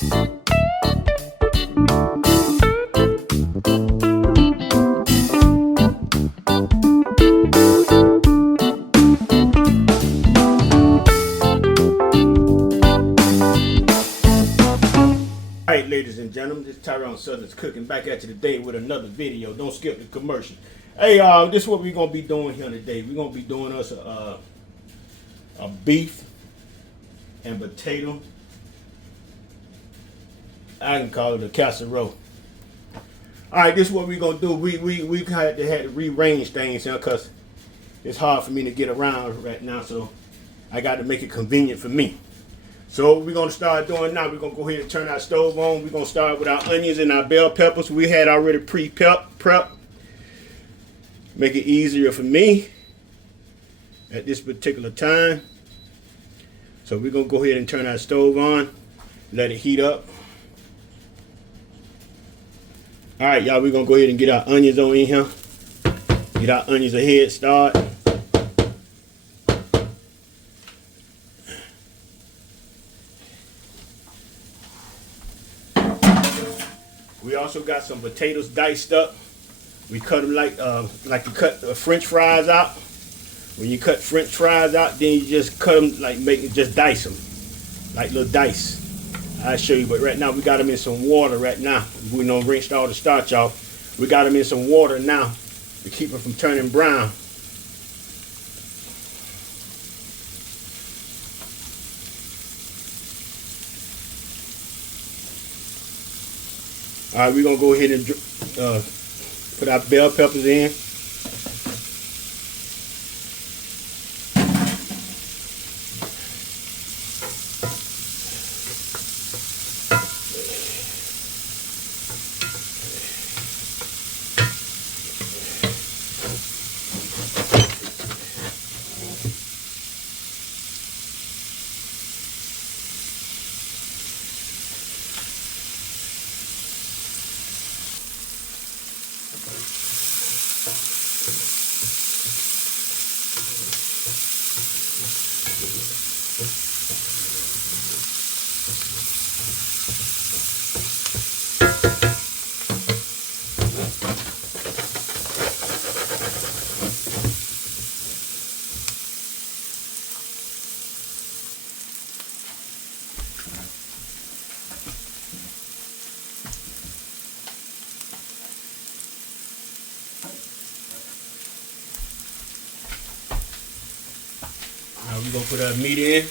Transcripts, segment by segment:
Alright, ladies and gentlemen, this is Tyron'e Southern's Cooking back at you today with another video. Don't skip the commercial. Hey, this is what we're gonna be doing here today. We're gonna be doing us a beef and potato. I can call it a casserole. Alright, this is what we're gonna do. We had to rearrange things here because it's hard for me to get around right now, so I got to make it convenient for me. So what we're going to start doing now, we're going to go ahead and turn our stove on. We're going to start with our onions and our bell peppers. We had already prep. Make it easier for me at this particular time. So we're going to go ahead and turn our stove on. Let it heat up. All right, y'all, we're going to go ahead and get our onions on in here. Get our onions a head start. We also got some potatoes diced up. We cut them like you cut French fries out. When you cut French fries out, then you just cut them like just dice them, like little dice. I'll show you, but right now we got them in some water right now. We don't rinsed all the starch off. We got them in some water now to keep them from turning brown. All right, we're gonna go ahead and put our bell peppers in. Now we're gonna put our meat in.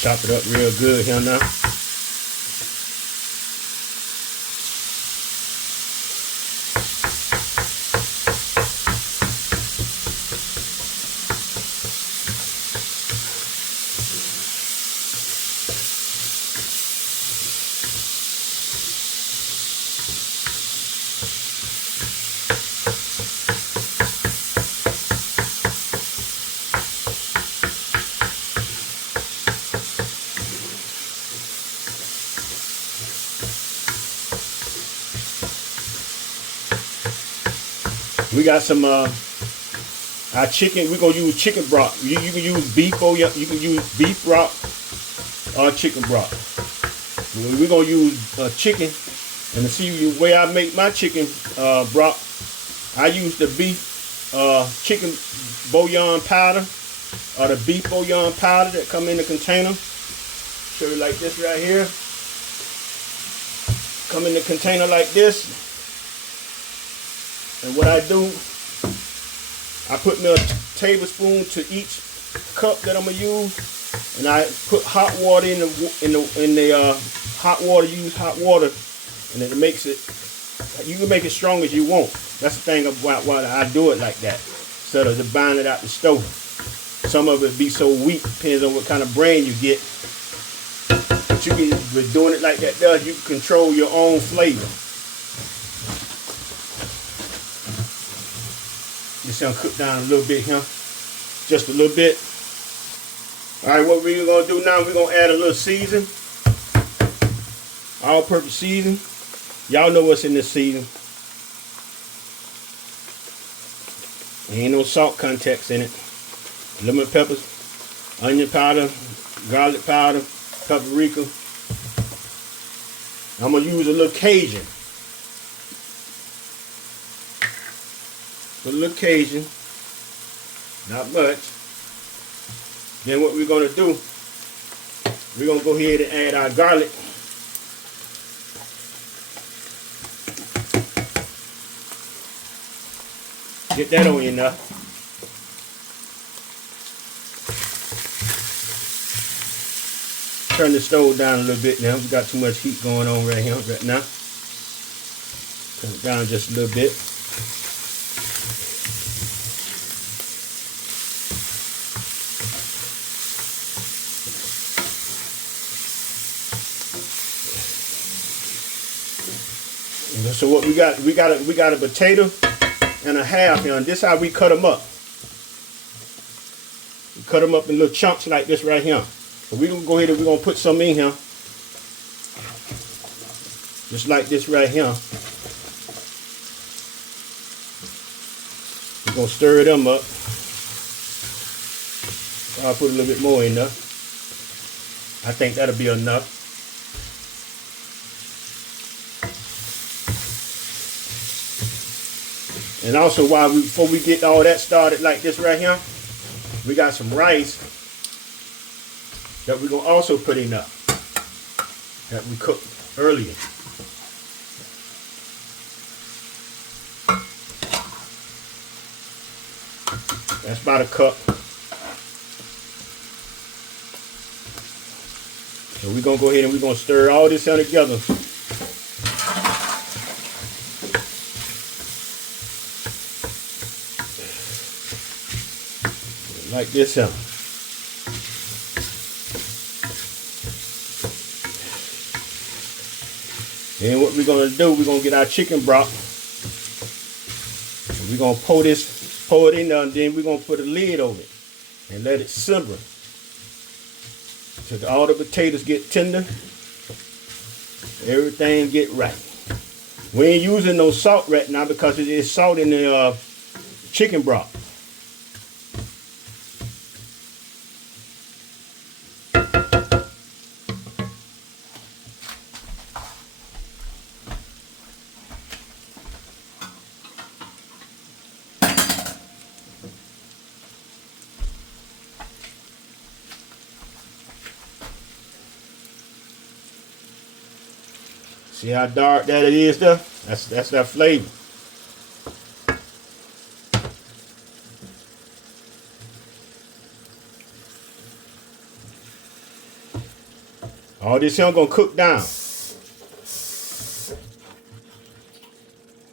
Chop it up real good here now. We got some our chicken. We're gonna use chicken broth. You can use beef or you can use beef broth or chicken broth. We're gonna use chicken, and to see the way I make my chicken broth, I use the beef chicken bouillon powder or the beef bouillon powder that come in the container. Show you like this right here. Come in the container like this. And what I do, I put me a tablespoon to each cup that I'm gonna use, and I put hot water in the hot water. Use hot water, and it makes it. You can make it strong as you want. That's the thing about why I do it like that, instead of just buying it out the stove. Some of it be so weak, depends on what kind of brand you get. But you can, with doing it like that does, you can control your own flavor. Just gonna cook down a little bit here, just a little bit. All right, what we're gonna do now? We're gonna add a little season, all-purpose season. Y'all know what's in this season. Ain't no salt context in it. Lemon peppers, onion powder, garlic powder, paprika. I'm gonna use a little Cajun. A little Cajun, not much. Then what we're gonna do, we're gonna go ahead and add our garlic. Get that on you now. Turn the stove down a little bit now. We got too much heat going on right here, right now. Turn it down just a little bit. So what we got a potato and a half here, and this is how we cut them up. We cut them up in little chunks like this right here. So we're gonna go ahead and we're gonna put some in here, just like this right here. We're gonna stir them up. I'll put a little bit more in there. I think that'll be enough. And also, before we get all that started like this right here, we got some rice that we're gonna also put in there that we cooked earlier. That's about a cup. So we're gonna go ahead and we're gonna stir all this in together. Like this here. Then what we're gonna do, we're gonna get our chicken broth. And we're gonna pour it in there, and then we're gonna put a lid over it and let it simmer till all the potatoes get tender, everything get right. We ain't using no salt right now because it is salt in the chicken broth. See how dark that it is there? That's that flavor. All this here gonna cook down.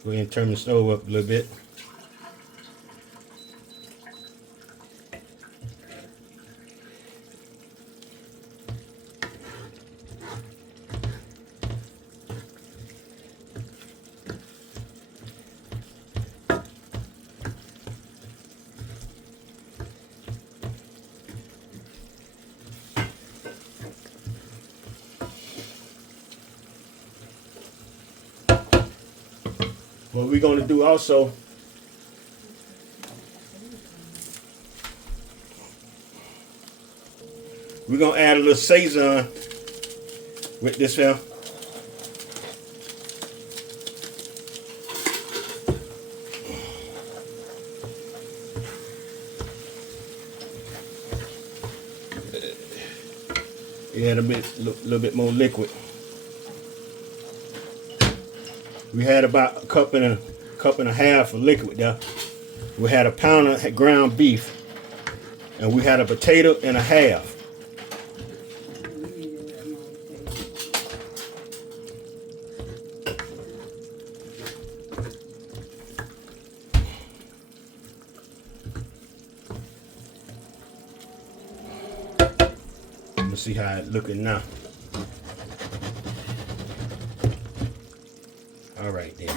Go ahead and turn the stove up a little bit. What we're going to do also, we're going to add a little Sazon with this here. Add a little bit more liquid. We had about a cup and a half of liquid there. We had a pound of ground beef, and we had a potato and a half. Let's see how it's looking now. All right then.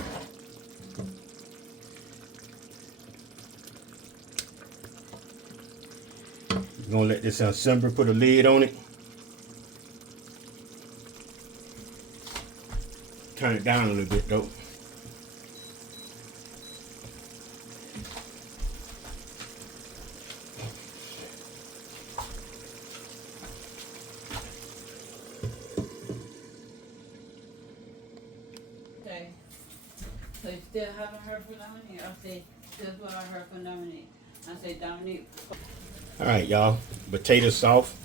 We're gonna let this simmer, put a lid on it. Turn it down a little bit though. Okay. So you still haven't heard from Dominique? I say, this is what I heard from Dominique. I say, Dominique. All right, y'all. Potato soft.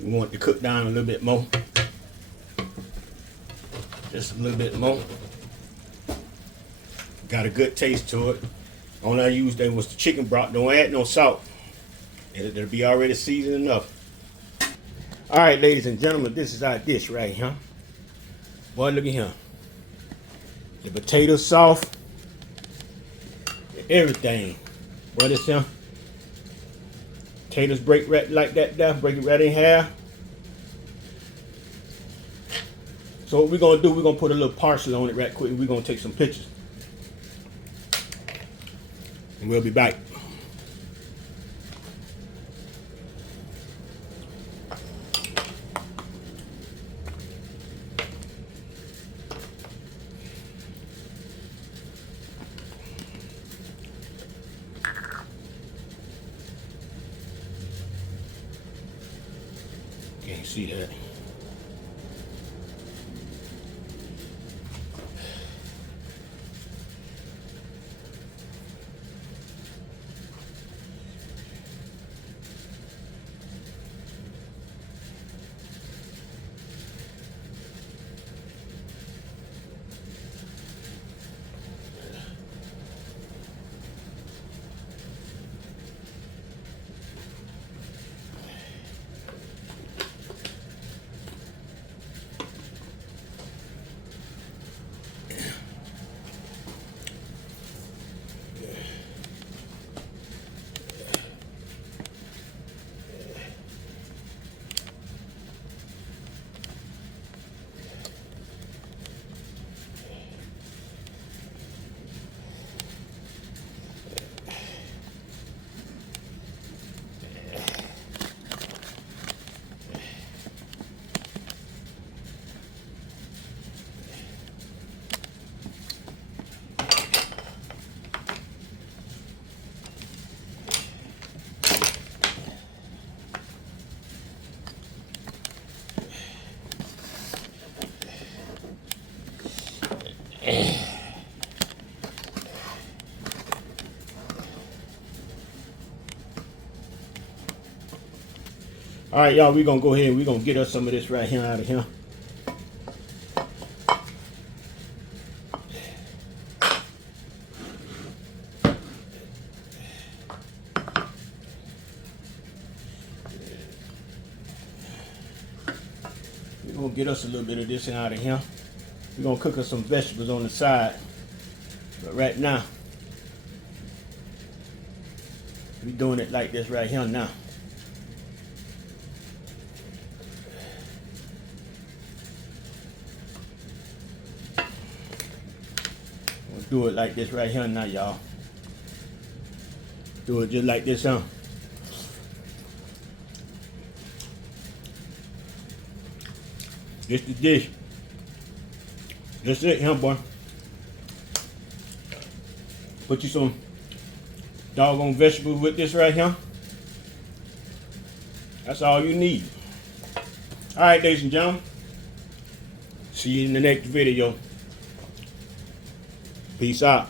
We want it to cook down a little bit more. Just a little bit more. Got a good taste to it. Only I used there was the chicken broth. Don't add no salt. It'll be already seasoned enough. All right, ladies and gentlemen, this is our dish right here. Boy, look at him. The potato soft. Everything. Boy, this him. Potatoes break right like that there. Break it right in half. So what we're gonna do, we're gonna put a little parsley on it right quick, and we're gonna take some pictures. And we'll be back. Can't see that. All right, y'all, we're gonna go ahead and we're gonna get us some of this right here out of here. We're gonna get us a little bit of this out of here. We're gonna cook us some vegetables on the side. But right now, we're doing it like this right here now. Do it like this right here now, y'all. Do it just like this, huh? This the dish. That's it, huh, boy? Put you some doggone vegetables with this right here. That's all you need. All right, ladies and gentlemen. See you in the next video. Peace out.